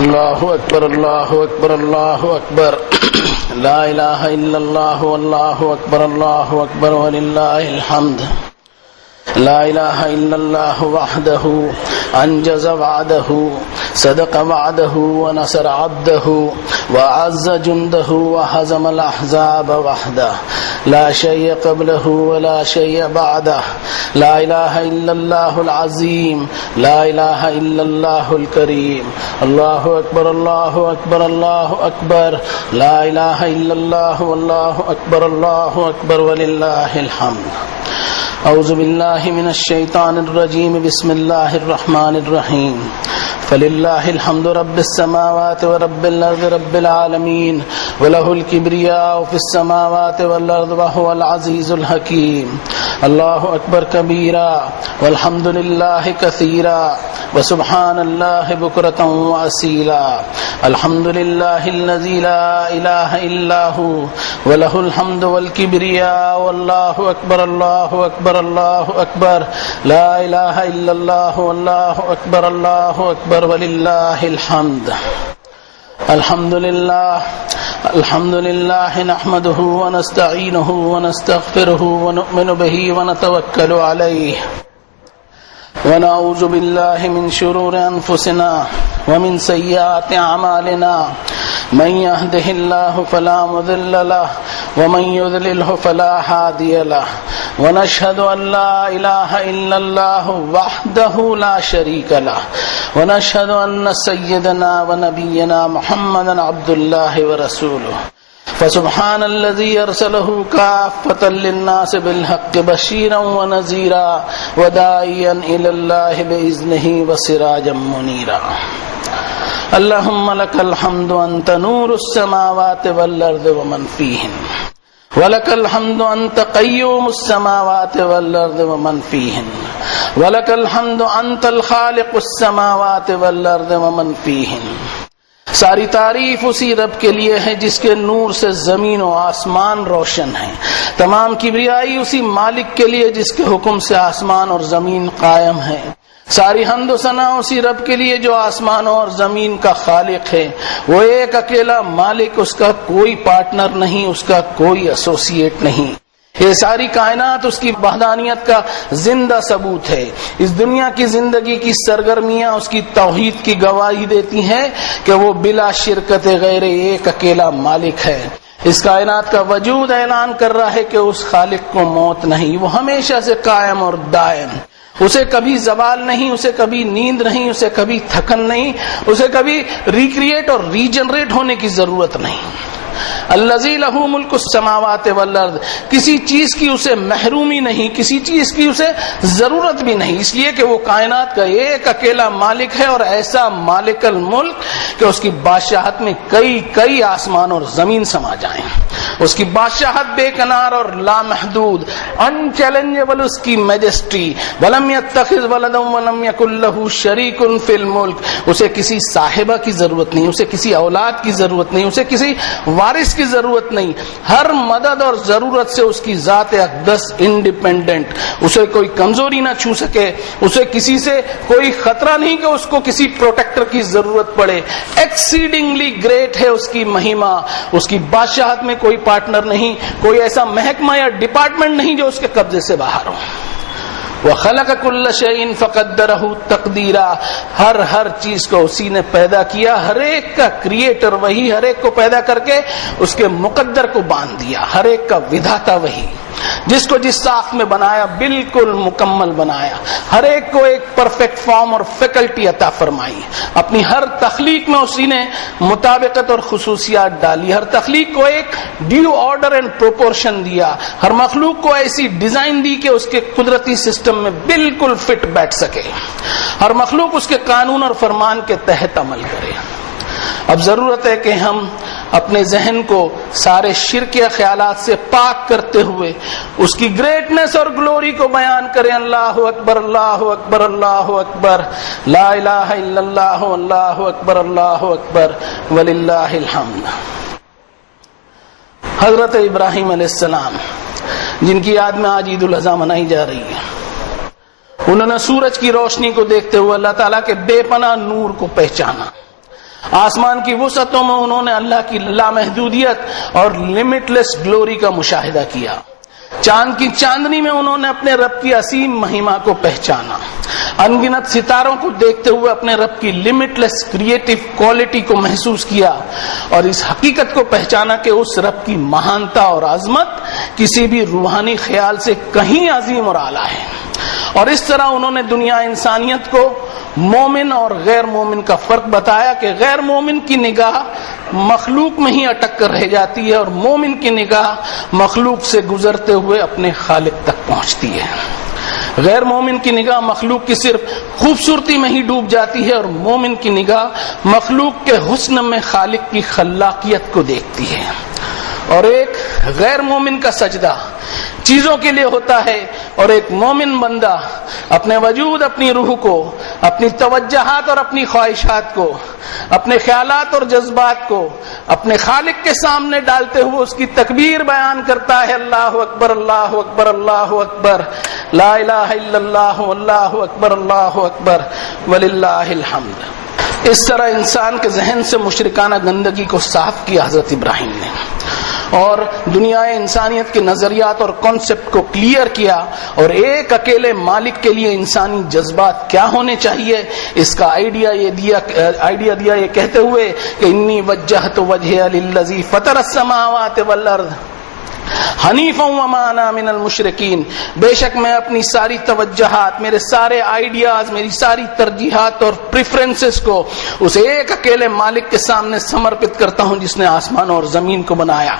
اللہ اکبر اللہ اکبر اللہ اکبر لا الہ الا اللہ واللہ اکبر وللہ الحمد لا الہ الا اللہ وحدہ انجز وعدہ صدق وعدہ ونصر عبدہ وعز جندہ وہزم الاحزاب وحدہ لا شیء قبلہ ولا شیء بعدہ لا الہ الا اللہ العظیم لا الہ الا اللہ الکریم اللہ اکبر اللہ اکبر اللہ اکبر لا الہ الا اللہ واللہ اکبر وللہ الحمد اعوذ باللہ من الشیطان الرجیم بسم اللہ الرحمن الرحیم فللہ الحمد رب السماوات ورب الارض رب العالمین وله الكبریاء فی السماوات والارض وهو العزیز الحکیم اللہ اکبر کبیرا والحمد للہ کثیرا وسبحان اللہ بکرۃ واصیلا الحمد للہ الذی لا الہ الا هو وله الحمد والکبریاء واللہ اکبر اللہ اکبر لا الہ الا اللہ واللہ اکبر وللہ الحمد الحمد للہ نحمده ونستعینه ونستغفره ونؤمن به ونتوکل علیہ ونعوذ باللہ من شرور انفسنا ومن سیئات اعمالنا من يهده الله فلا مضل له ومن يضلل فلا هادي له ونشهد ان لا اله الا الله وحده لا شريك له ونشهد ان سيدنا ونبينا محمدا عبد الله ورسوله فسبحان الذي أرسله كافة للناس بالحق بشيرا ونذيرا وداعيا إلى الله بإذنه وسراجا منيرا اللهم لك الحمد أنت نور السماوات والأرض ومن فيهن ولك الحمد أنت قيوم السماوات والأرض ومن فيهن ولك الحمد أنت الخالق السماوات والأرض ومن فيهن ساری تعریف اسی رب کے لیے ہے جس کے نور سے زمین و آسمان روشن ہیں. تمام کبریائی اسی مالک کے لیے جس کے حکم سے آسمان اور زمین قائم ہیں. ساری حمد و ثنا اسی رب کے لیے جو آسمانوں اور زمین کا خالق ہے. وہ ایک اکیلا مالک، اس کا کوئی پارٹنر نہیں، اس کا کوئی ایسوسیٹ نہیں. یہ ساری کائنات اس کی وحدانیت کا زندہ ثبوت ہے. اس دنیا کی زندگی کی سرگرمیاں اس کی توحید کی گواہی دیتی ہیں کہ وہ بلا شرکت غیر ایک اکیلا مالک ہے. اس کائنات کا وجود اعلان کر رہا ہے کہ اس خالق کو موت نہیں، وہ ہمیشہ سے قائم اور دائم. اسے کبھی زوال نہیں، اسے کبھی نیند نہیں، اسے کبھی تھکن نہیں، اسے کبھی ریکریٹ اور ریجنریٹ ہونے کی ضرورت نہیں. الذی لہ ملک السماوات والارض، کسی چیز کی اسے محرومی نہیں، کسی چیز کی اسے ضرورت بھی نہیں، اس لیے کہ وہ کائنات کا ایک اکیلا مالک ہے. اور ایسا مالک الملک کہ اس کی بادشاہت میں کئی آسمان اور زمین سما جائیں. اس کی بادشاہت بے کنار اور لامحدود، انچیلنجیبل اس کی میجسٹی. ولم یتخذ ولدا ولم یکن لہ شریک فی الملک، اسے کسی صاحبہ کی ضرورت نہیں، اسے کسی اولاد کی ضرورت نہیں، اسے کسی وارث کی ضرورت نہیں. ہر مدد اور ضرورت سے اس کی ذات اقدس انڈیپینڈنٹ، اسے کوئی کمزوری نہ چھو سکے، اسے کسی سے کوئی خطرہ نہیں کہ اس کو کسی پروٹیکٹر کی ضرورت پڑے. ایکسیڈنگلی گریٹ ہے اس کی مہیما. اس کی بادشاہت میں کوئی پارٹنر نہیں، کوئی ایسا محکمہ یا ڈپارٹمنٹ نہیں جو اس کے قبضے سے باہر ہو. وَخَلَقَ كُلَّ شَيْءٍ فَقَدَّرَهُ تَقْدِيرًا، ہر چیز کو اسی نے پیدا کیا. ہر ایک کا کریٹر وہی، ہر ایک کو پیدا کر کے اس کے مقدر کو باندھ دیا. ہر ایک کا ودھاتا وہی، جس کو جس ساخت میں بنایا بالکل مکمل بنایا. ہر ایک کو ایک پرفیکٹ فارم اور فیکلٹی عطا فرمائی. اپنی ہر تخلیق میں اسی نے مطابقت اور خصوصیات ڈالی. ہر تخلیق کو ایک ڈیو آرڈر اینڈ پروپورشن دیا. ہر مخلوق کو ایسی ڈیزائن دی کہ اس کے قدرتی سسٹم میں بالکل فٹ بیٹھ سکے. ہر مخلوق اس کے قانون اور فرمان کے تحت عمل کرے. اب ضرورت ہے کہ ہم اپنے ذہن کو سارے شرک یا خیالات سے پاک کرتے ہوئے اس کی گریٹنس اور گلوری کو بیان کریں. اللہ اکبر اللہ اکبر اللہ اکبر لا الہ الا اللہ اللہ اکبر وللہ الحمد. حضرت ابراہیم علیہ السلام جن کی یاد میں آج عید الاضحیٰ منائی جا رہی ہے، انہوں نے سورج کی روشنی کو دیکھتے ہوئے اللہ تعالیٰ کے بے پناہ نور کو پہچانا. آسمان کی وسعتوں میں انہوں نے اللہ کی لامحدودیت اور لمٹ لیس گلوری کا مشاہدہ کیا. چاند کی چاندنی میں انہوں نے اپنے رب کی عظیم مہما کو پہچانا. انگنت ستاروں کو دیکھتے ہوئے اپنے رب کی لمٹ لیس کریٹو کوالٹی کو محسوس کیا اور اس حقیقت کو پہچانا کہ اس رب کی مہانتا اور عظمت کسی بھی روحانی خیال سے کہیں عظیم اور اعلیٰ ہے. اور اس طرح انہوں نے دنیا انسانیت کو مومن اور غیر مومن کا فرق بتایا کہ غیر مومن کی نگاہ مخلوق میں ہی اٹک کر رہ جاتی ہے اور مومن کی نگاہ مخلوق سے گزرتے ہوئے اپنے خالق تک پہنچتی ہے. غیر مومن کی نگاہ مخلوق کی صرف خوبصورتی میں ہی ڈوب جاتی ہے اور مومن کی نگاہ مخلوق کے حسن میں خالق کی خلاقیت کو دیکھتی ہے. اور ایک غیر مومن کا سجدہ چیزوں کے لیے ہوتا ہے اور ایک مومن بندہ اپنے وجود، اپنی روح کو، اپنی توجہات اور اپنی خواہشات کو، اپنے خیالات اور جذبات کو اپنے خالق کے سامنے ڈالتے ہوئے اس کی تکبیر بیان کرتا ہے. اللہ اکبر، اللہ اکبر، اللہ اکبر، لا الہ الا اللہ، اللہ اکبر، اللہ اکبر، وللہ الحمد. اس طرح انسان کے ذہن سے مشرکانہ گندگی کو صاف کیا حضرت ابراہیم نے اور دنیا انسانیت کے نظریات اور کانسیپٹ کو کلیئر کیا اور ایک اکیلے مالک کے لیے انسانی جذبات کیا ہونے چاہیے اس کا آئیڈیا دیا یہ کہتے ہوئے کہ انی وجہت وجہی للذی فطر السماوات والارض حنیفا وما انا من المشرکین. بے شک میں اپنی ساری توجہات، میرے سارے آئیڈیاز، میری ساری ترجیحات اور پریفرنسز کو اس ایک اکیلے مالک کے سامنے سمرپت کرتا ہوں جس نے آسمان اور زمین کو بنایا.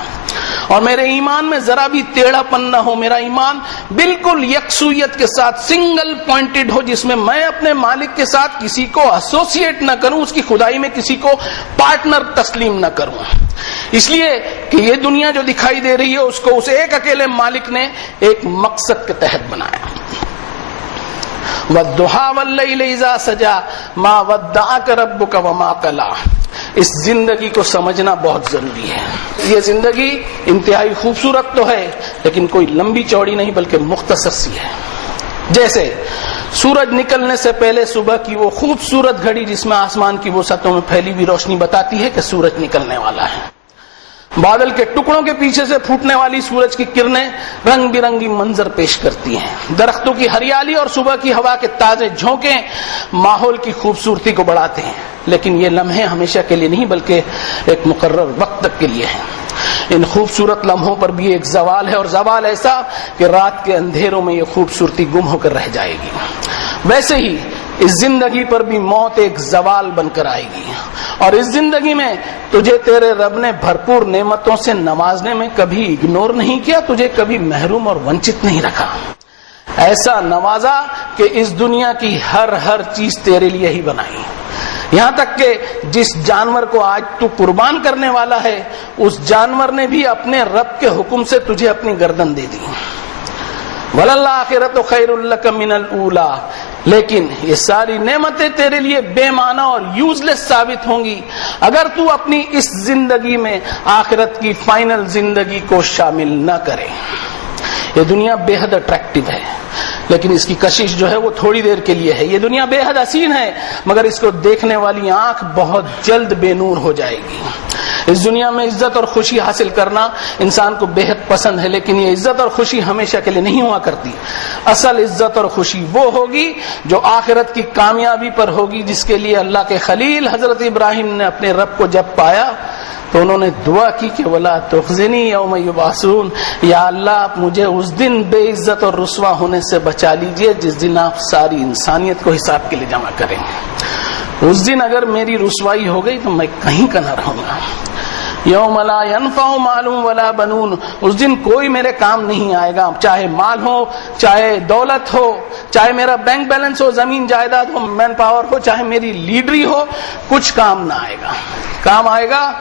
اور میرے ایمان میں ذرا بھی ٹیڑھا پن نہ ہو. میرا ایمان بالکل یکسویت کے ساتھ سنگل پوائنٹڈ ہو جس میں میں اپنے مالک کے ساتھ کسی کو ایسوسیٹ نہ کروں، اس کی خدائی میں کسی کو پارٹنر تسلیم نہ کروں. اس لیے کہ یہ دنیا جو دکھائی دے رہی ہے اس کو اس ایک اکیلے مالک نے ایک مقصد کے تحت بنایا. وَالضُّحَىٰ وَاللَّيْلِ إِذَا سَجَىٰ مَا وَدَّعَكَ رَبُّكَ وَمَا قَلَىٰ. اس زندگی کو سمجھنا بہت ضروری ہے. یہ زندگی انتہائی خوبصورت تو ہے لیکن کوئی لمبی چوڑی نہیں بلکہ مختصر سی ہے. جیسے سورج نکلنے سے پہلے صبح کی وہ خوبصورت گھڑی جس میں آسمان کی وسعتوں میں پھیلی ہوئی روشنی بتاتی ہے کہ سورج نکلنے والا ہے. بادل کے ٹکڑوں کے پیچھے سے پھوٹنے والی سورج کی کرنیں رنگ برنگی منظر پیش کرتی ہیں. درختوں کی ہریالی اور صبح کی ہوا کے تازے جھونکے ماحول کی خوبصورتی کو بڑھاتے ہیں. لیکن یہ لمحے ہمیشہ کے لیے نہیں بلکہ ایک مقرر وقت تک کے لیے ہیں. ان خوبصورت لمحوں پر بھی ایک زوال ہے اور زوال ایسا کہ رات کے اندھیروں میں یہ خوبصورتی گم ہو کر رہ جائے گی. ویسے ہی اس زندگی پر بھی موت ایک زوال بن کر آئے گی. اور اس زندگی میں تجھے تیرے رب نے بھرپور نعمتوں سے نوازنے میں کبھی اگنور نہیں کیا، تجھے کبھی محروم اور ونچت نہیں رکھا. ایسا نوازا کہ اس دنیا کی ہر چیز تیرے لیے ہی بنائی. یہاں تک کہ جس جانور کو آج تو قربان کرنے والا ہے اس جانور نے بھی اپنے رب کے حکم سے تجھے اپنی گردن دے دی. وَلَلْآخِرَةُ خَيْرٌ لَكَ مِنَ الْأُولَىٰ. لیکن یہ ساری نعمتیں تیرے لیے بے معنی اور یوز لیس ثابت ہوں گی اگر تو اپنی اس زندگی میں آخرت کی فائنل زندگی کو شامل نہ کرے. یہ دنیا بے حد اٹریکٹیو ہے لیکن اس کی کشش جو ہے وہ تھوڑی دیر کے لیے ہے. یہ دنیا بے حد حسین ہے مگر اس کو دیکھنے والی آنکھ بہت جلد بے نور ہو جائے گی. اس دنیا میں عزت اور خوشی حاصل کرنا انسان کو بے حد پسند ہے لیکن یہ عزت اور خوشی ہمیشہ کے لیے نہیں ہوا کرتی. اصل عزت اور خوشی وہ ہوگی جو آخرت کی کامیابی پر ہوگی جس کے لیے اللہ کے خلیل حضرت ابراہیم نے اپنے رب کو جب پایا تو انہوں نے دعا کی کہ وَلَا تُخْزِنِي يَوْمَ يُبْعَثُونَ. یا اللہ آپ مجھے اس دن بے عزت اور رسوا ہونے سے بچا لیجئے جس دن آپ ساری انسانیت کو حساب کے لیے جمع کریں گے. اس دن اگر میری رسوائی ہو گئی تو میں کہیں کا نہ رہوں گا. یوم لا ينفع مال ولا بنون. اس دن کوئی میرے کام نہیں آئے گا، چاہے مال ہو، چاہے دولت ہو، چاہے میرا بینک بیلنس ہو، زمین جائیداد ہو، مین پاور ہو، چاہے میری لیڈری ہو، کچھ کام نہ آئے گا. کام آئے گا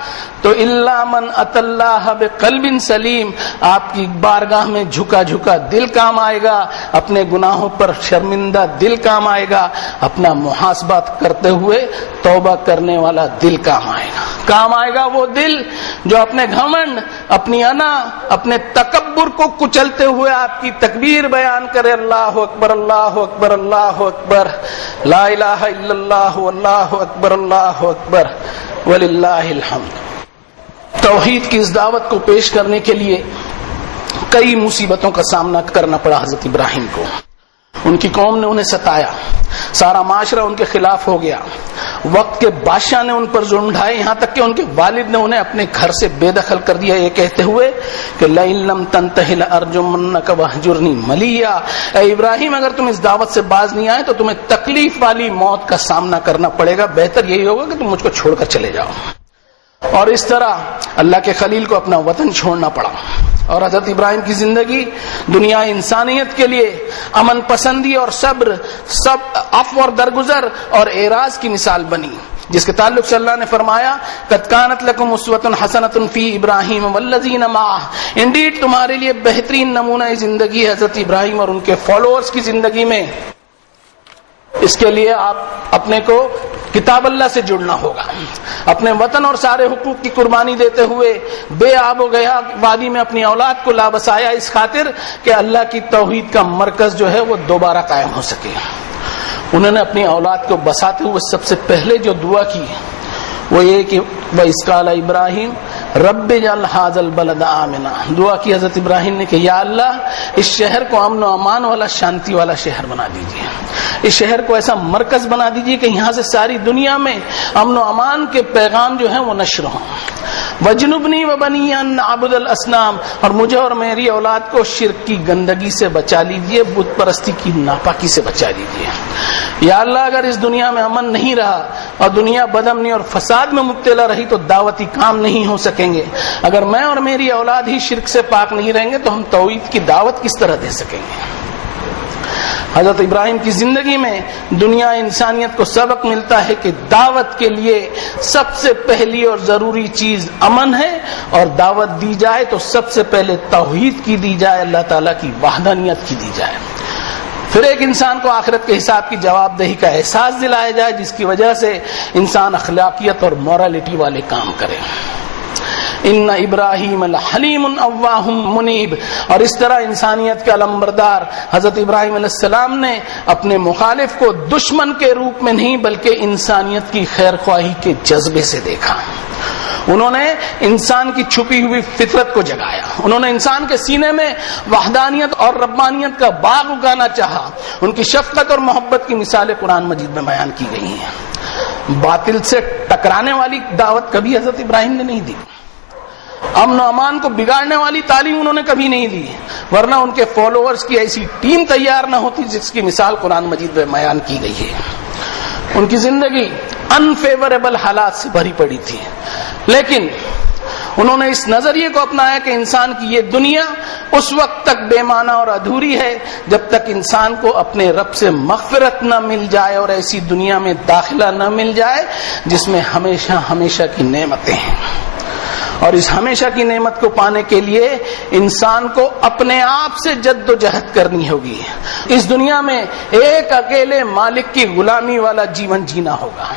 تو الا من اتى اللہ بقلب سلیم، آپ کی بارگاہ میں جھکا جھکا دل کام آئے گا، اپنے گناہوں پر شرمندہ دل کام آئے گا، اپنا محاسبہ کرتے ہوئے توبہ کرنے والا دل کام آئے گا۔ کام آئے گا وہ دل جو اپنے گھمنڈ، اپنی انا، اپنے تکبر کو کچلتے ہوئے آپ کی تکبیر بیان کرے، اللہ اکبر اللہ اکبر اللہ اکبر، لا الہ الا اللہ اللہ اکبر اللہ اکبر وللہ الحمد۔ توحید کی اس دعوت کو پیش کرنے کے لیے کئی مصیبتوں کا سامنا کرنا پڑا حضرت ابراہیم کو۔ ان کی قوم نے انہیں ستایا، سارا معاشرہ ان کے خلاف ہو گیا، وقت کے بادشاہ نے ان پر ظلم ڈھائے، یہاں تک کہ ان کے والد نے انہیں اپنے گھر سے بے دخل کر دیا، یہ کہتے ہوئے کہ لَئِن لَّمْ تَنْتَهِ لَأَرْجُمَنَّكَ وَاهْجُرْنِي مَلِيًّا، اے ابراہیم اگر تم اس دعوت سے باز نہیں آئے تو تمہیں تکلیف والی موت کا سامنا کرنا پڑے گا، بہتر یہی ہوگا کہ تم مجھ کو چھوڑ کر چلے جاؤ۔ اور اس طرح اللہ کے خلیل کو اپنا وطن چھوڑنا پڑا، اور حضرت ابراہیم کی زندگی دنیا انسانیت کے لیے امن پسندی اور صبر، سب عفو اور درگزر اور اعراض کی مثال بنی، جس کے تعلق سے اللہ نے فرمایا قد کانت لکم اسوۃ حسنۃ فی ابراہیم والذین معہ، انڈیڈ تمہارے لیے بہترین نمونہ زندگی حضرت ابراہیم اور ان کے فالوورز کی زندگی میں۔ اس کے لیے آپ اپنے کو کتاب اللہ سے جڑنا ہوگا، اپنے وطن اور سارے حقوق کی قربانی دیتے ہوئے بے آب و گیا وادی میں اپنی اولاد کو لا بسایا، اس خاطر کہ اللہ کی توحید کا مرکز جو ہے وہ دوبارہ قائم ہو سکے۔ انہوں نے اپنی اولاد کو بساتے ہوئے سب سے پہلے جو دعا کی وہ یہ کہ وَإِذْ قَالَ إِبْرَاهِيمُ رَبِّ اجْعَلْ هَٰذَا الْبَلَدَ آمِنًا، دعا کی حضرت ابراہیم نے کہ یا اللہ اس شہر کو امن و امان والا، شانتی والا شہر بنا دیجیے، اس شہر کو ایسا مرکز بنا دیجیے کہ یہاں سے ساری دنیا میں امن و امان کے پیغام جو ہیں وہ نشر ہوں۔ وَجْنُبْنِي وَبَنِيَّ أَن نَّعْبُدَ الْأَصْنَامَ، اور مجھے اور میری اولاد کو شرک کی گندگی سے بچا لیجیے، بت پرستی کی ناپاکی سے بچا لیجیے۔ یا اللہ اگر اس دنیا میں امن نہیں رہا اور دنیا بدامنی اور فساد میں مبتلا رہی تو دعوتی کام نہیں ہو سکیں گے، اگر میں اور میری اولاد ہی شرک سے پاک نہیں رہیں گے تو ہم توحید کی دعوت کس طرح دے سکیں گے۔ حضرت ابراہیم کی زندگی میں دنیا انسانیت کو سبق ملتا ہے کہ دعوت کے لیے سب سے پہلی اور ضروری چیز امن ہے، اور دعوت دی جائے تو سب سے پہلے توحید کی دی جائے، اللہ تعالیٰ کی وحدانیت کی دی جائے، پھر ایک انسان کو آخرت کے حساب کی جواب دہی کا احساس دلایا جائے، جس کی وجہ سے انسان اخلاقیت اور مورالیٹی والے کام کرے۔ ان ابراہیم الحلیم اواہ منیب، اور اس طرح انسانیت کے علمبردار حضرت ابراہیم علیہ السلام نے اپنے مخالف کو دشمن کے روپ میں نہیں بلکہ انسانیت کی خیر خواہی کے جذبے سے دیکھا۔ انہوں نے انسان کی چھپی ہوئی فطرت کو جگایا، انہوں نے انسان کے سینے میں وحدانیت اور ربانیت کا باغ اگانا چاہا۔ ان کی شفقت اور محبت کی مثالیں قرآن مجید میں بیان کی گئی ہیں۔ باطل سے ٹکرانے والی دعوت کبھی حضرت ابراہیم نے نہیں دی، امن و امان کو بگاڑنے والی تعلیم انہوں نے کبھی نہیں دی، ورنہ ان کے فالوورز کی ایسی ٹیم تیار نہ ہوتی جس کی مثال قرآن مجید میں بیان کی گئی ہے۔ ان کی زندگی انفیوریبل حالات سے بھری پڑی تھی، لیکن انہوں نے اس نظریے کو اپنایا کہ انسان کی یہ دنیا اس وقت تک بے معنی اور ادھوری ہے جب تک انسان کو اپنے رب سے مغفرت نہ مل جائے اور ایسی دنیا میں داخلہ نہ مل جائے جس میں ہمیشہ ہمیشہ کی نعمتیں ہیں۔ اور اس ہمیشہ کی نعمت کو پانے کے لیے انسان کو اپنے آپ سے جد و جہد کرنی ہوگی، اس دنیا میں ایک اکیلے مالک کی غلامی والا جیون جینا ہوگا۔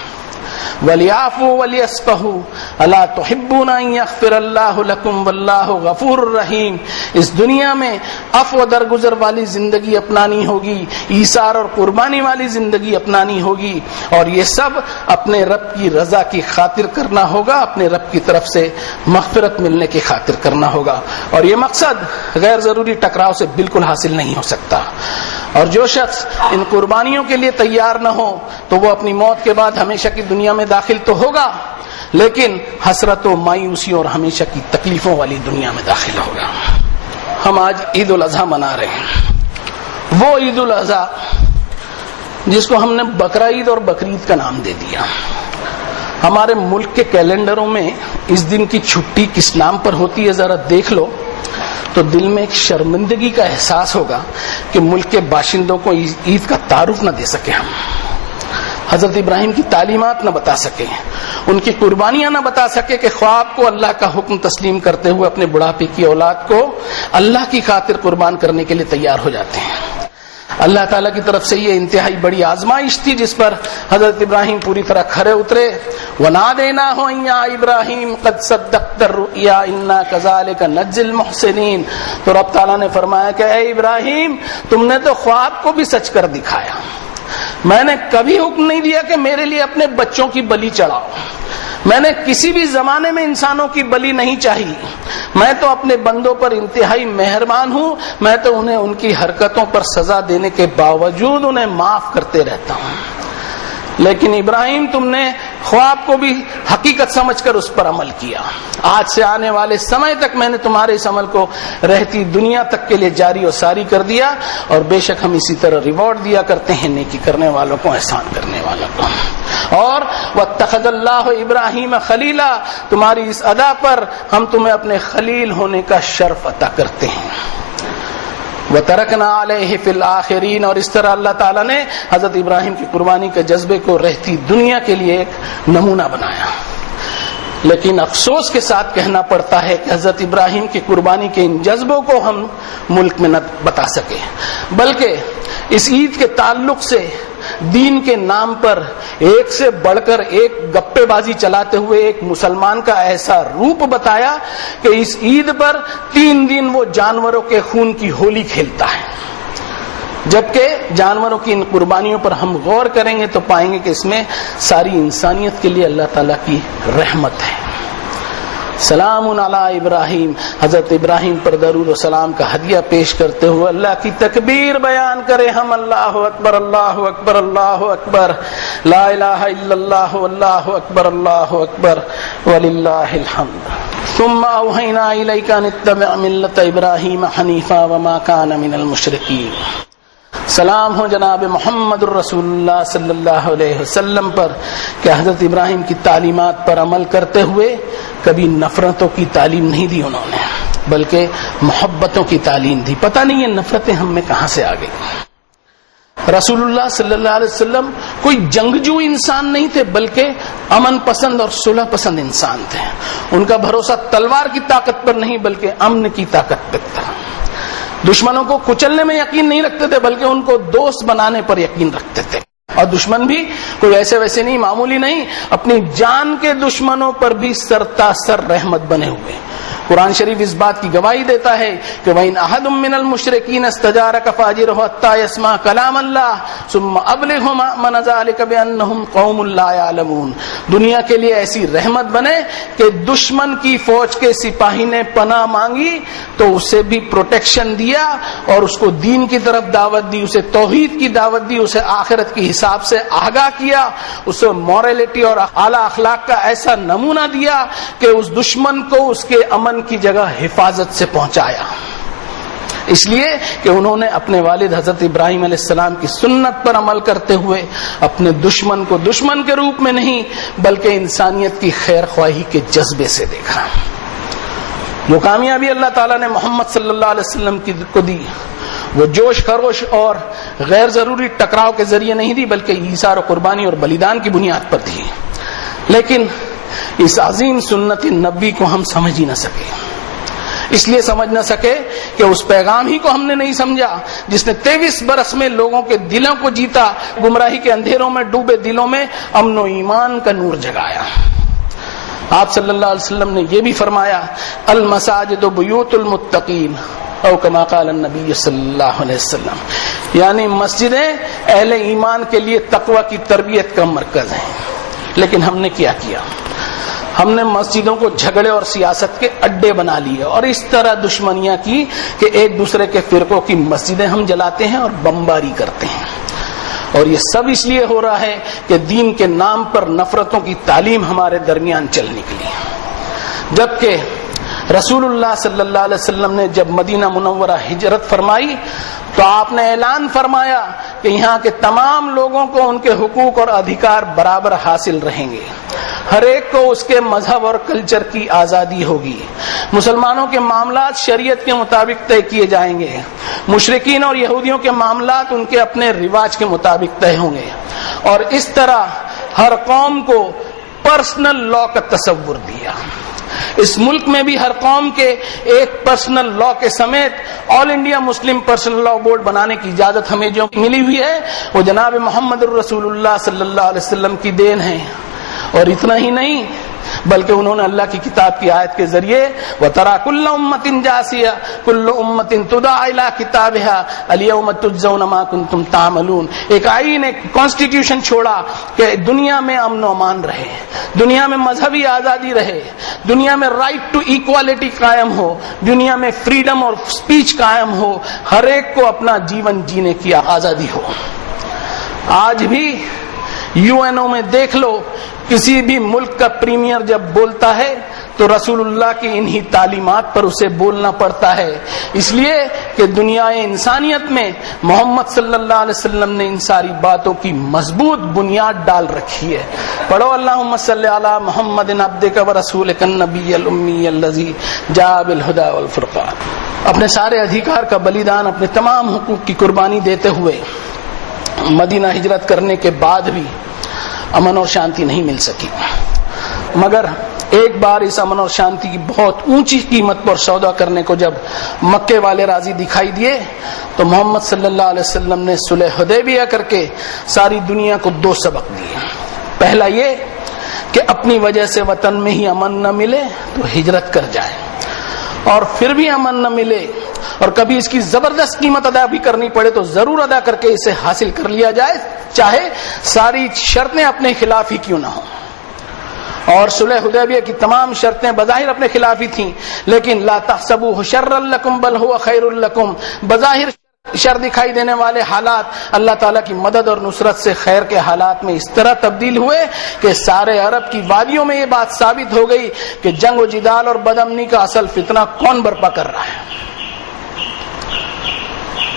وَلْيَعْفُوا وَلْيَصْفَحُوا أَلَا تُحِبُّونَ أَن يَغْفِرَ اللَّهُ لَكُمْ وَاللَّهُ غَفُورٌ رَحِيمٌ، اس دنیا میں عفو درگزر والی زندگی اپنانی ہوگی، ایثار اور قربانی والی زندگی اپنانی ہوگی، اور یہ سب اپنے رب کی رضا کی خاطر کرنا ہوگا، اپنے رب کی طرف سے مغفرت ملنے کی خاطر کرنا ہوگا، اور یہ مقصد غیر ضروری ٹکراؤ سے بالکل حاصل نہیں ہو سکتا۔ اور جو شخص ان قربانیوں کے لیے تیار نہ ہو تو وہ اپنی موت کے بعد ہمیشہ کی دنیا میں داخل تو ہوگا، لیکن حسرت و مایوسی اور ہمیشہ کی تکلیفوں والی دنیا میں داخل ہوگا۔ ہم آج عید الاضحیٰ منا رہے ہیں، وہ عید الاضحیٰ جس کو ہم نے بقرہ عید اور بقرعید کا نام دے دیا۔ ہمارے ملک کے کیلنڈروں میں اس دن کی چھٹی کس نام پر ہوتی ہے ذرا دیکھ لو تو دل میں ایک شرمندگی کا احساس ہوگا کہ ملک کے باشندوں کو عید کا تعارف نہ دے سکے، ہم حضرت ابراہیم کی تعلیمات نہ بتا سکیں، ان کی قربانیاں نہ بتا سکے کہ خواب کو اللہ کا حکم تسلیم کرتے ہوئے اپنے بڑھاپے کی اولاد کو اللہ کی خاطر قربان کرنے کے لیے تیار ہو جاتے ہیں۔ اللہ تعالیٰ کی طرف سے یہ انتہائی بڑی آزمائش تھی جس پر حضرت ابراہیم پوری طرح کھرے اترے۔ وَنَادَيْنَاهُ يَا إِبْرَاهِيمُ قَدْ صَدَّقْتَ الرُّؤْيَا إِنَّا كَذَلِكَ نَجْزِي الْمُحْسِنِينَ۔ تو رب تعالیٰ نے فرمایا کہ اے ابراہیم، تم نے تو خواب کو بھی سچ کر دکھایا۔ میں نے کبھی حکم نہیں دیا کہ میرے لیے اپنے بچوں کی بلی چڑھاؤ، میں نے کسی بھی زمانے میں انسانوں کی بلی نہیں چاہی، میں تو اپنے بندوں پر انتہائی مہربان ہوں، میں تو انہیں ان کی حرکتوں پر سزا دینے کے باوجود انہیں معاف کرتے رہتا ہوں۔ لیکن ابراہیم، تم نے خواب کو بھی حقیقت سمجھ کر اس پر عمل کیا۔ آج سے آنے والے سمے تک میں نے تمہارے اس عمل کو رہتی دنیا تک کے لیے جاری و ساری کر دیا، اور بے شک ہم اسی طرح ریوارڈ دیا کرتے ہیں نیکی کرنے والوں کو، احسان کرنے والوں کو۔ اور وَاتَّخَذَ اللَّهُ إِبْرَاهِيمَ خَلِيلًا، تمہاری اس ادا پر ہم تمہیں اپنے خلیل ہونے کا شرف عطا کرتے ہیں۔ وَتَرَكْنَا عَلَيْهِ فِي الْآخِرِينَ، اور اس طرح اللہ تعالیٰ نے حضرت ابراہیم کی قربانی کے جذبے کو رہتی دنیا کے لیے ایک نمونہ بنایا۔ لیکن افسوس کے ساتھ کہنا پڑتا ہے کہ حضرت ابراہیم کی قربانی کے ان جذبوں کو ہم ملک میں نہ بتا سکے، بلکہ اس عید کے تعلق سے دین کے نام پر ایک سے بڑھ کر ایک گپے بازی چلاتے ہوئے ایک مسلمان کا ایسا روپ بتایا کہ اس عید پر 3 دن وہ جانوروں کے خون کی ہولی کھیلتا ہے، جبکہ جانوروں کی ان قربانیوں پر ہم غور کریں گے تو پائیں گے کہ اس میں ساری انسانیت کے لیے اللہ تعالیٰ کی رحمت ہے۔ سلام علی ابراہیم، حضرت ابراہیم پر درود و سلام کا ہدیہ پیش کرتے ہوئے اللہ کی تکبیر بیان کرے ہم، اللہ اکبر اللہ اکبر اللہ اکبر، لا الہ الا اللہ واللہ اکبر اللہ اکبر وللہ الحمد۔ ثم اوحینا الیک ان اتبع ملت ابراہیم حنیفا وما کان من المشرکین۔ سلام ہو جناب محمد الرسول اللہ صلی اللہ علیہ وسلم پر کہ حضرت ابراہیم کی تعلیمات پر عمل کرتے ہوئے کبھی نفرتوں کی تعلیم نہیں دی انہوں نے، بلکہ محبتوں کی تعلیم دی۔ پتہ نہیں یہ نفرتیں ہم میں کہاں سے آ گئی۔ رسول اللہ صلی اللہ علیہ وسلم کوئی جنگجو انسان نہیں تھے، بلکہ امن پسند اور صلح پسند انسان تھے۔ ان کا بھروسہ تلوار کی طاقت پر نہیں بلکہ امن کی طاقت پر تھا۔ دشمنوں کو کچلنے میں یقین نہیں رکھتے تھے بلکہ ان کو دوست بنانے پر یقین رکھتے تھے، اور دشمن بھی کوئی ایسے ویسے نہیں، معمولی نہیں، اپنی جان کے دشمنوں پر بھی سرتاسر رحمت بنے ہوئے۔ قرآن شریف اس بات کی گواہی دیتا ہے کہ وَإِنْ أَحَدٌ مِّنَ الْمُشْرِكِينَ اسْتَجَارَكَ فَأَجِرْهُ حَتَّى يَسْمَعَ كَلَامَ اللَّهِ ثُمَّ أَبْلِغْهُ مَأْمَنَ ذَلِكَ بِأَنَّهُمْ قَوْمٌ لَّا يَعْلَمُونَ۔ دنیا کے لیے ایسی رحمت بنے کہ دشمن کی فوج کے سپاہی نے پناہ مانگی تو اسے بھی پروٹیکشن دیا، اور اس کو دین کی طرف دعوت دی، اسے توحید کی دعوت دی، اسے آخرت کی حساب سے آگاہ کیا، اسے مورالٹی اور اعلیٰ اخلاق کا ایسا نمونہ دیا کہ اس دشمن کو اس کے امن کی جگہ حفاظت سے پہنچایا۔ اس لیے کہ انہوں نے اپنے والد حضرت ابراہیم علیہ السلام کی سنت پر عمل کرتے ہوئے اپنے دشمن کو دشمن کے روپ میں نہیں بلکہ انسانیت کی خیر خواہی کے جذبے سے دیکھا۔ جو کامیابی اللہ تعالیٰ نے محمد صلی اللہ علیہ وسلم کو دی وہ جوش خروش اور غیر ضروری ٹکراؤ کے ذریعے نہیں دی بلکہ ایثار و قربانی اور بلیدان کی بنیاد پر دی۔ لیکن اس عظیم سنت نبی کو ہم سمجھ ہی نہ سکے، اس لیے سمجھ نہ سکے کہ اس پیغام ہی کو ہم نے نہیں سمجھا جس نے 23 برس میں لوگوں کے دلوں کو جیتا، گمراہی کے اندھیروں میں ڈوبے دلوں میں امن و ایمان کا نور جگایا۔ آپ صلی اللہ علیہ وسلم نے یہ بھی فرمایا، المساجد بیوت المتقین، او کما قال النبی صلی اللہ علیہ وسلم، یعنی مسجدیں اہل ایمان کے لیے تقوی کی تربیت کا مرکز ہیں۔ لیکن ہم نے کیا کیا؟ ہم نے مسجدوں کو جھگڑے اور سیاست کے اڈے بنا لیے اور اس طرح دشمنیاں کی کہ ایک دوسرے کے فرقوں کی مسجدیں ہم جلاتے ہیں اور بمباری کرتے ہیں، اور یہ سب اس لیے ہو رہا ہے کہ دین کے نام پر نفرتوں کی تعلیم ہمارے درمیان چل نکلی۔ جبکہ رسول اللہ صلی اللہ علیہ وسلم نے جب مدینہ منورہ ہجرت فرمائی تو آپ نے اعلان فرمایا کہ یہاں کے تمام لوگوں کو ان کے حقوق اور ادھیکار برابر حاصل رہیں گے، ہر ایک کو اس کے مذہب اور کلچر کی آزادی ہوگی، مسلمانوں کے معاملات شریعت کے مطابق طے کیے جائیں گے، مشرکین اور یہودیوں کے معاملات ان کے اپنے رواج کے مطابق طے ہوں گے، اور اس طرح ہر قوم کو پرسنل لا کا تصور دیا. اس ملک میں بھی ہر قوم کے ایک پرسنل لا کے سمیت آل انڈیا مسلم پرسنل لا بورڈ بنانے کی اجازت ہمیں جو ملی ہوئی ہے وہ جناب محمد الرسول اللہ صلی اللہ علیہ وسلم کی دین ہے. اور اتنا ہی نہیں بلکہ انہوں نے اللہ کی کتاب کی آیت کے ذریعے وَتَرَى كُلَّ أُمَّةٍ جَاثِيَةً كُلُّ أُمَّةٍ تُدْعَىٰ إِلَىٰ كِتَابِهَا الْيَوْمَ تُجْزَوْنَ مَا كُنتُمْ تَعْمَلُونَ. ایک آئین، ایک کانسٹیٹیوشن چھوڑا کہ دنیا میں امن و امان رہے، دنیا میں مذہبی آزادی رہے، دنیا میں رائٹ ٹو ایکوالٹی قائم ہو، دنیا میں فریڈم اور سپیچ قائم ہو، ہر ایک کو اپنا جیون جینے کی آزادی ہو. آج بھی UN میں دیکھ لو، کسی بھی ملک کا پریمیئر جب بولتا ہے تو رسول اللہ کی انہی تعلیمات پر اسے بولنا پڑتا ہے، اس لیے کہ دنیا انسانیت میں محمد صلی اللہ علیہ وسلم نے ان ساری باتوں کی مضبوط بنیاد ڈال رکھی ہے. پڑھو اللہم صلی علی محمد عبدک ورسولک النبی الامی الذی جاء بالہدی والفرقان. اپنے سارے ادھیکار کا بلیدان، اپنے تمام حقوق کی قربانی دیتے ہوئے مدینہ ہجرت کرنے کے بعد بھی امن اور شانتی نہیں مل سکی. مگر ایک بار اس امن اور شانتی کی بہت اونچی قیمت پر سودا کرنے کو جب مکے والے راضی دکھائی دیے تو محمد صلی اللہ علیہ وسلم نے صلح حدیبیہ کر کے ساری دنیا کو 2 سبق دیے. پہلا یہ کہ اپنی وجہ سے وطن میں ہی امن نہ ملے تو ہجرت کر جائے، اور پھر بھی امن نہ ملے اور کبھی اس کی زبردست قیمت ادا بھی کرنی پڑے تو ضرور ادا کر کے اسے حاصل کر لیا جائے، چاہے ساری شرطیں اپنے خلاف ہی کیوں نہ ہوں. اور صلح حدیبیہ کی تمام شرطیں بظاہر اپنے خلاف ہی تھیں، لیکن لا تحسبوه شرا لکم بل هو خیر لکم، بظاہر شر دکھائی دینے والے حالات اللہ تعالیٰ کی مدد اور نصرت سے خیر کے حالات میں اس طرح تبدیل ہوئے کہ سارے عرب کی وادیوں میں یہ بات ثابت ہو گئی کہ جنگ و جدال اور بدامنی کا اصل فتنہ کون برپا کر رہا ہے.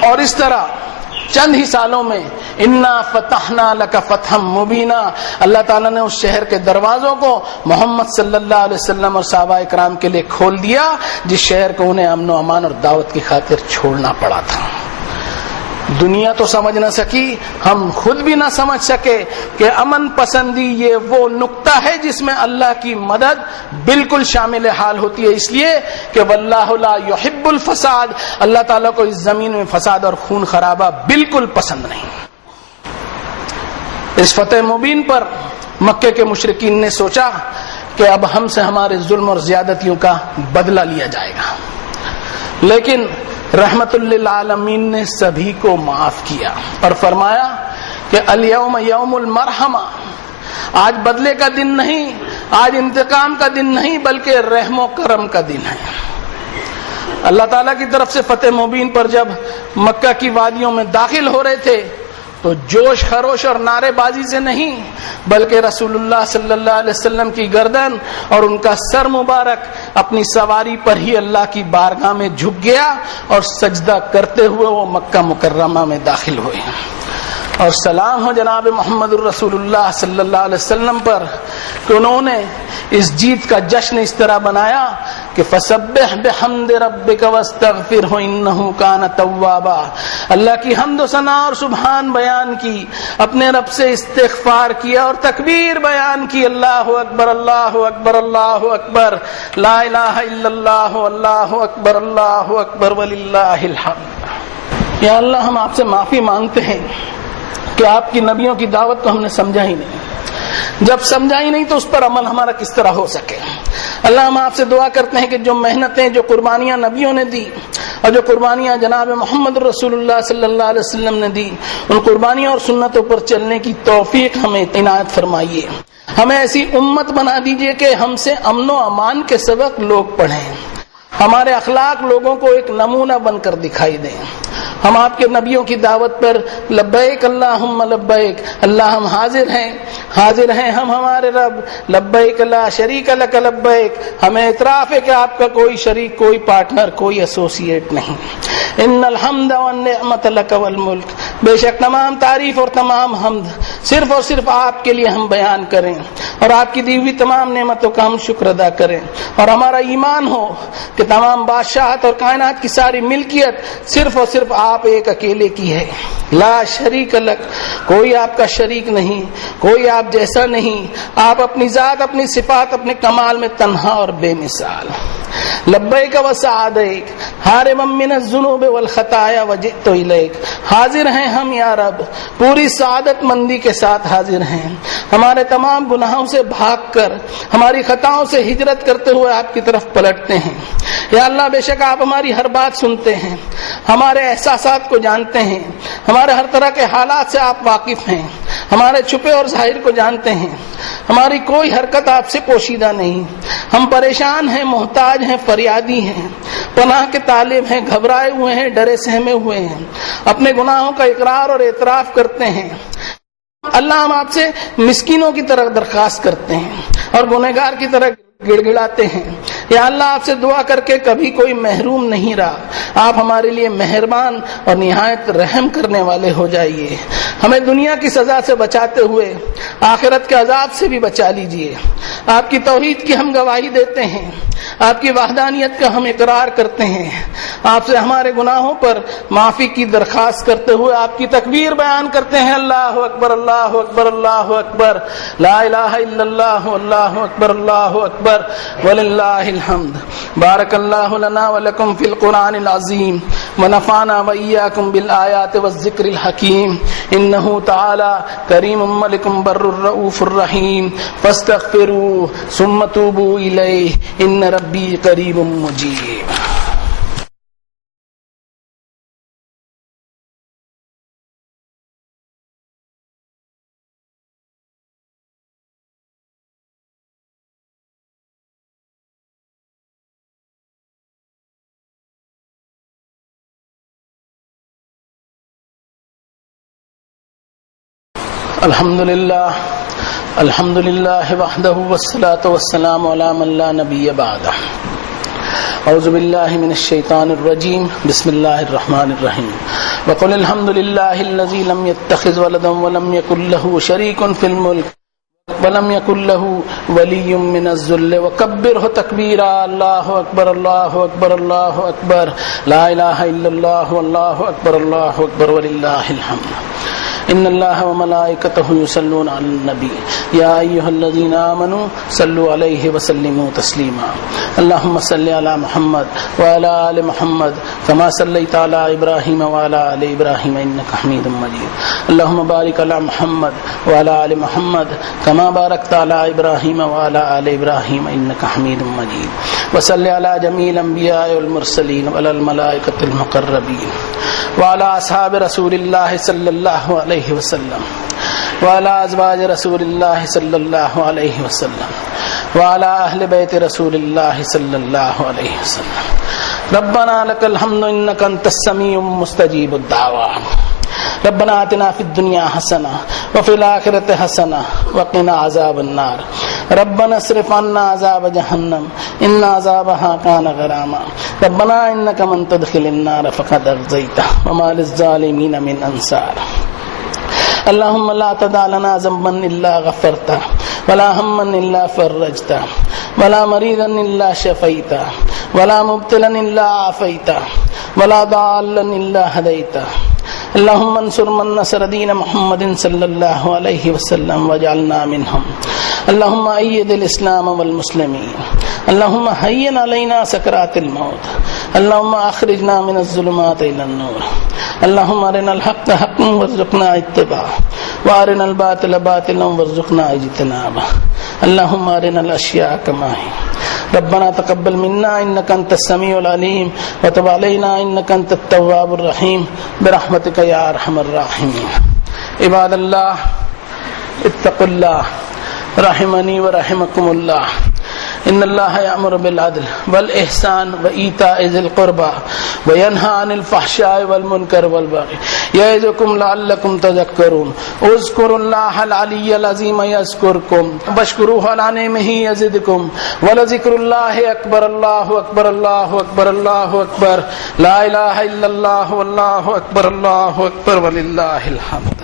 اور اس طرح چند ہی سالوں میں انا فتحنا لک فتحا مبینا، اللہ تعالیٰ نے اس شہر کے دروازوں کو محمد صلی اللہ علیہ وسلم اور صحابہ اکرام کے لیے کھول دیا جس شہر کو انہیں امن و امان اور دعوت کی خاطر چھوڑنا پڑا تھا. دنیا تو سمجھ نہ سکی، ہم خود بھی نہ سمجھ سکے کہ امن پسندی یہ وہ نقطہ ہے جس میں اللہ کی مدد بالکل شامل حال ہوتی ہے، اس لیے کہ واللہ لا یحب الفساد، اللہ تعالیٰ کو اس زمین میں فساد اور خون خرابہ بالکل پسند نہیں. اس فتح مبین پر مکے کے مشرکین نے سوچا کہ اب ہم سے ہمارے ظلم اور زیادتیوں کا بدلہ لیا جائے گا، لیکن رحمت للعالمین نے سبھی کو معاف کیا اور فرمایا کہ الیوم یوم المرحمہ، آج بدلے کا دن نہیں، آج انتقام کا دن نہیں، بلکہ رحم و کرم کا دن ہے. اللہ تعالیٰ کی طرف سے فتح مبین پر جب مکہ کی وادیوں میں داخل ہو رہے تھے تو جوش خروش اور نعرے بازی سے نہیں بلکہ رسول اللہ صلی اللہ علیہ وسلم کی گردن اور ان کا سر مبارک اپنی سواری پر ہی اللہ کی بارگاہ میں جھک گیا اور سجدہ کرتے ہوئے وہ مکہ مکرمہ میں داخل ہوئے. اور سلام ہو جناب محمد الرسول اللہ صلی اللہ علیہ وسلم پر کہ انہوں نے اس جیت کا جشن اس طرح بنایا کہ فسبح بحمد ربک واستغفرہ انہ کان توابا، اللہ کی حمد و ثنا اور سبحان بیان کی، اپنے رب سے استغفار کیا اور تکبیر بیان کی، اللہ اکبر اللہ اکبر اللہ اکبر، لا الہ الا اللہ اللہ اکبر اللہ اکبر وللہ الحمد. یا اللہ ہم آپ سے معافی مانگتے ہیں کہ آپ کی نبیوں کی دعوت کو ہم نے سمجھا ہی نہیں، جب سمجھا ہی نہیں تو اس پر عمل ہمارا کس طرح ہو سکے. اللہ ہم آپ سے دعا کرتے ہیں کہ جو محنتیں، جو قربانیاں نبیوں نے دی اور جو قربانیاں جناب محمد رسول اللہ صلی اللہ علیہ وسلم نے دی، ان قربانیاں اور سنتوں پر چلنے کی توفیق ہمیں عنایت فرمائیے. ہمیں ایسی امت بنا دیجئے کہ ہم سے امن و امان کے سبق لوگ پڑھیں، ہمارے اخلاق لوگوں کو ایک نمونہ بن کر دکھائی دیں. ہم آپ کے نبیوں کی دعوت پر لبیک اللہم لبیک، اللہ ہم حاضر ہیں ہم ہمارے رب، لبیک لا شریک لک لبیک، ہمیں اعتراف ہے کہ آپ کا کوئی شریک، کوئی پارٹنر، کوئی ایسوسیٹ نہیں. ان الحمد والنعمت لک والملک، بے شک تمام تعریف اور تمام حمد صرف اور صرف آپ کے لیے ہم بیان کریں. اور آپ کی دی ہوئی تمام نعمتوں کا ہم شکر ادا کریں، اور ہمارا ایمان ہو کہ تمام بادشاہت اور کائنات کی ساری ملکیت صرف اور صرف آپ ایک اکیلے کی ہے، لا شریک لک، کوئی آپ کا شریک نہیں، کوئی آپ جیسا نہیں، آپ اپنی ذات، اپنی صفات، اپنے کمال میں تنہا اور بے مثال۔ لبیک و سعدیک حارما من الذنوب والخطایا وجئت الیک، حاضر ہیں ہم یا رب، پوری سعادت مندی کے ساتھ حاضر ہیں، ہمارے تمام گناہوں سے بھاگ کر، ہماری خطاؤں سے ہجرت کرتے ہوئے آپ کی طرف پلٹتے ہیں۔ یا اللہ بے شک آپ ہماری ہر بات سنتے ہیں، ہمارے احساسات کو جانتے ہیں، ہمارے ہر طرح کے حالات سے آپ واقف ہیں، ہمارے چھپے اور ظاہر کو جانتے ہیں، ہماری کوئی حرکت آپ سے پوشیدہ نہیں، ہم پریشان ہیں، محتاج ہیں، فریادی ہیں، پناہ کے طالب ہیں، گھبرائے ہوئے ہیں، ڈرے سہمے ہوئے ہیں، اپنے گناہوں کا اقرار اور اعتراف کرتے ہیں۔ اللہ ہم آپ سے مسکینوں کی طرح درخواست کرتے ہیں اور گنہگار کی طرح گڑ گڑاتے ہیں۔ یا اللہ آپ سے دعا کر کے کبھی کوئی محروم نہیں رہا، آپ ہمارے لیے مہربان اور نہایت رحم کرنے والے ہو جائیے، ہمیں دنیا کی سزا سے بچاتے ہوئے آخرت کے عذاب سے بھی بچا لیجیے۔ آپ کی توحید کی ہم گواہی دیتے ہیں، آپ کی وحدانیت کا ہم اقرار کرتے ہیں، آپ سے ہمارے گناہوں پر معافی کی درخواست کرتے ہوئے آپ کی تکبیر بیان کرتے ہیں، اللہ اکبر اللہ اکبر اللہ اکبر، لا الہ الا اللہ اللہ اکبر اللہ اکبر وللہ الحمد۔ بارک اللہ لنا ولکم فی القرآن العظیم ونفعنا وإیاکم بالآیات والذکر الحکیم، انہ تعالی کریم ملک بر الرؤوف الرحیم، فاستغفروہ ثم توبوا الیہ ان ربی قریب مجیب۔ الحمد للہ وحدہ والصلاة والسلام علی من لا نبی بعدہ۔ اعوذ باللہ من الشیطان الرجیم، بسم اللہ الرحمن الرحیم۔ وقل الحمد للہ الذی لم يتخذ ولدا ولم یکن له شریک فی الملک ولم یکن له ولی من الذل وکبرہ تکبیرا، اللہ اکبر اللہ اکبر اللہ اکبر، لا الہ الا اللہ واللہ اکبر اللہ اکبر وللہ الحمد۔ ان اللہ وملائکتہ یصلون علی النبی یا ایھا الذین آمنوا صلوا علیہ وسلموا تسلیما، اللہم صل علی محمد وعلی آل محمد کما صلیت علی ابراہیم وعلی آل ابراہیم انک حمید مجید، اللہم بارک علی محمد وعلی آل محمد کما بارکت علی ابراہیم وعلی آل ابراہیم انک حمید مجید، وصل علی جمیع الانبیاء والمرسلین وعلی الملائکۃ المقربین وعلی اصحاب رسول اللہ صلی اللہ علیہ وسلم وعلی ازواج رسول اللہ صلی اللہ علیہ وسلم وعلی اہل بیت رسول اللہ صلی اللہ علیہ وسلم۔ ربنا لک الحمد انک انت السمیع مستجیب الدعوات، ربنا آتنا فی الدنیا حسنہ وفی الآخرۃ حسنہ وقنا عذاب النار، ربنا اصرف عنا عذاب جہنم ان عذابها کان غراما، ربنا انک من تدخل النار فقد اخزیتہ وما للظالمین من انصار۔ اللہم لا تدع لنا ذنبا الا غفرتہ ولا ہما الا فرجتہ ولا مریضا الا شفیتہ ولا مبتلا الا عافیتہ ولا ضالا الا ہدیتہ، اللہم انصر من نصر دین محمد صلی اللہ علیہ وسلم واجعلنا منہم، اللہم اید الاسلام والمسلمین، اللہم حین علینا سکرات الموت، اللہم اخرجنا من الظلمات الى النور، اللہم ارنا الحق حقا وارزقنا اتباعہ وارنا الباطل باطلا وارزقنا اجتنابہ، اللہم ارنا الاشیاء کما ہی، ربنا تقبل منا انک انت السمیع العلیم وتب علینا انک انت التواب الرحیم برحمتک یا ارحم الراحمین۔ عباد اللہ اتقوا اللہ رحمنی ورحمکم اللہ، ان اللہ یأمر بالعدل والاحسان وایتاء ذی القربى وینہی عن الفحشاء والمنکر والبغی یعظکم لعلکم تذکرون، اذکروا اللہ العلی العظیم یذکرکم واشکروہ علی نعمہ یزدکم ولذکر اللہ اکبر، اللہ اکبر اللہ اکبر اللہ اکبر، لا الہ الا اللہ واللہ اکبر اللہ اکبر وللہ الحمد۔